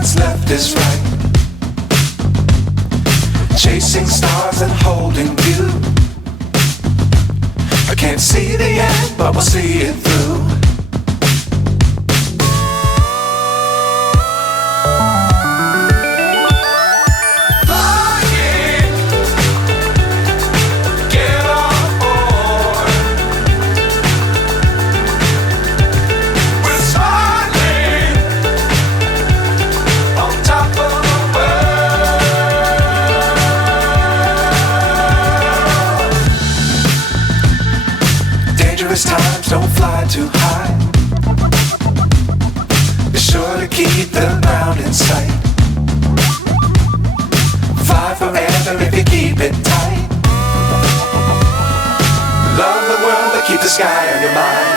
what's left is right. Chasing stars and holding you. I can't see the end, but we'll see it through. Times don't fly too high. Be sure to keep the ground in sight. Fly forever if you keep it tight. Love the world but keep the sky on your mind.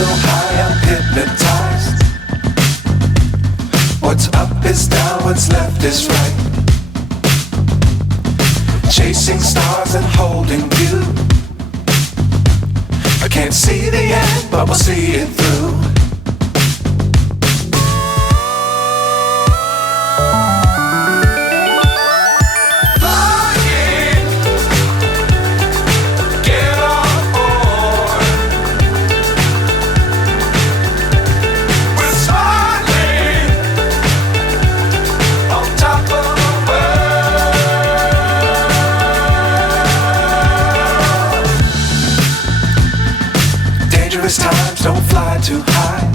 So high I'm hypnotized. What's up is down, what's left is right. Chasing stars and holding you. I can't see the end, but we'll see it through. Times don't fly too high.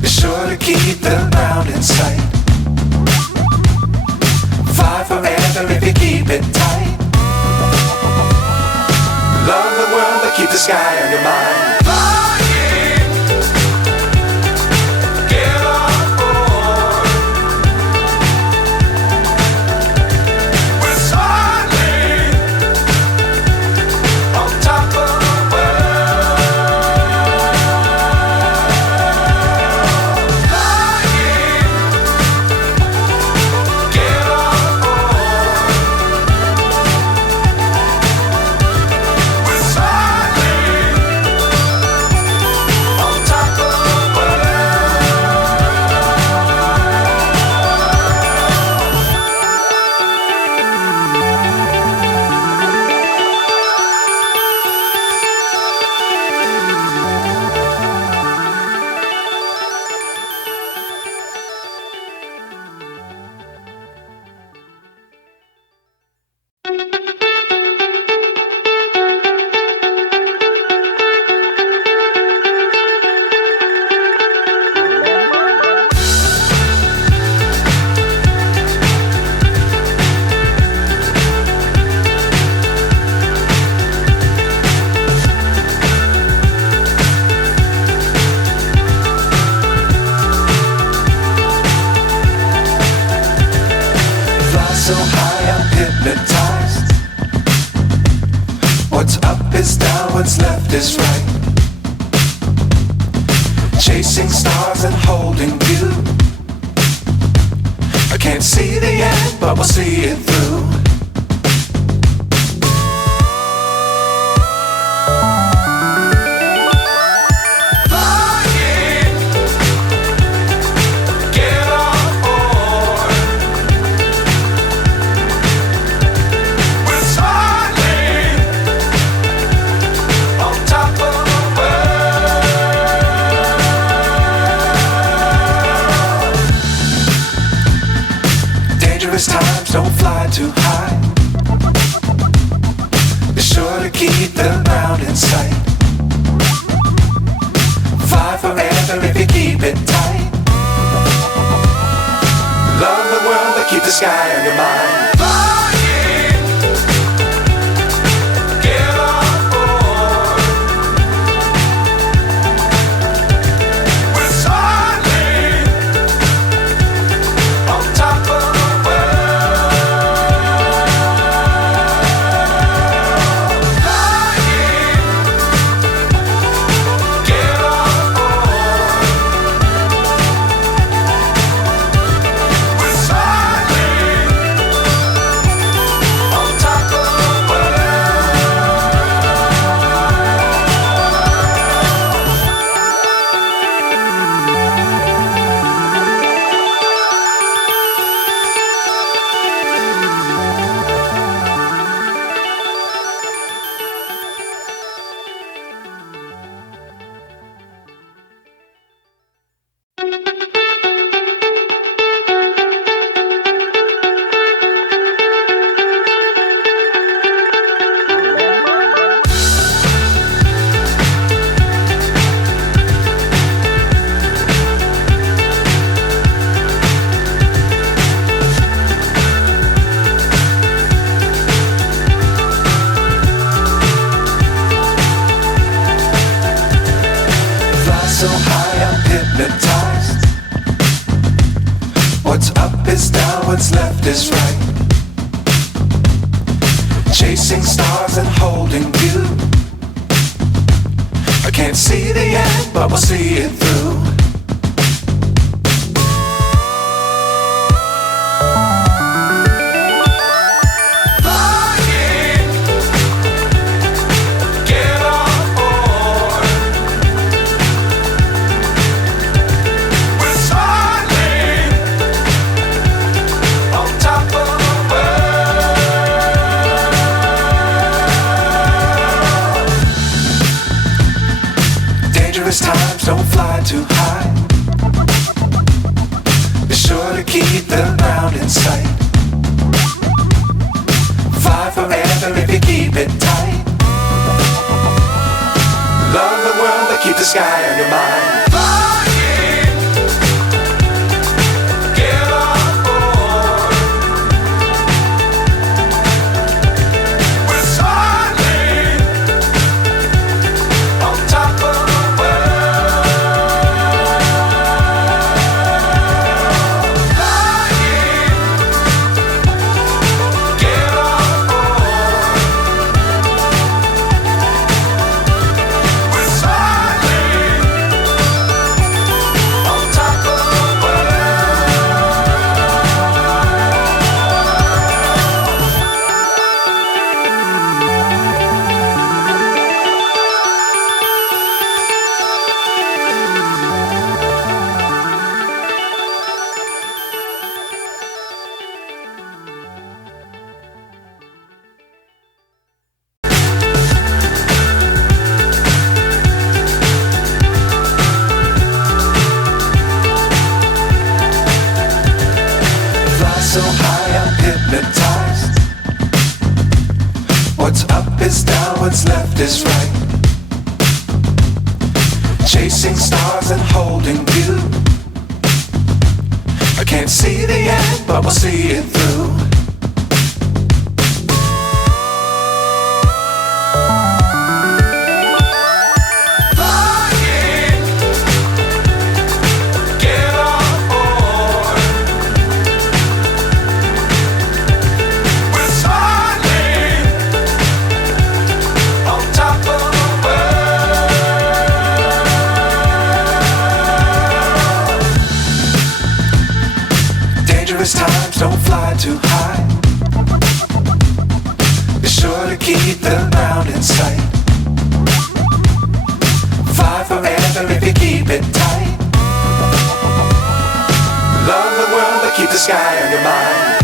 Be sure to keep the ground in sight. Fly forever if you keep it tight. Love the world but keep the sky on your mind. So high I'm hypnotized. What's up is down, what's left is right. Chasing stars and holding you. I can't see the end, but we'll see it through. times don't fly too high. Be sure to keep the ground in sight. Fly forever if you keep it tight. Love the world but keep the sky on your mind. So high I'm hypnotized. What's up is down, what's left is right. Chasing stars and holding you. I can't see the end, but we'll see it through. Times don't fly too high. Be sure to keep the ground in sight. Fly forever if you keep it tight. Love the world but keep the sky on your mind. So high I'm hypnotized. What's up is down, what's left is right. Chasing stars and holding you. I can't see the end, but we'll see it through. Times don't fly too high. Be sure to keep the ground in sight. Fly forever if you keep it tight. Love the world but keep the sky on your mind.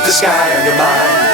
keep the sky on your mind.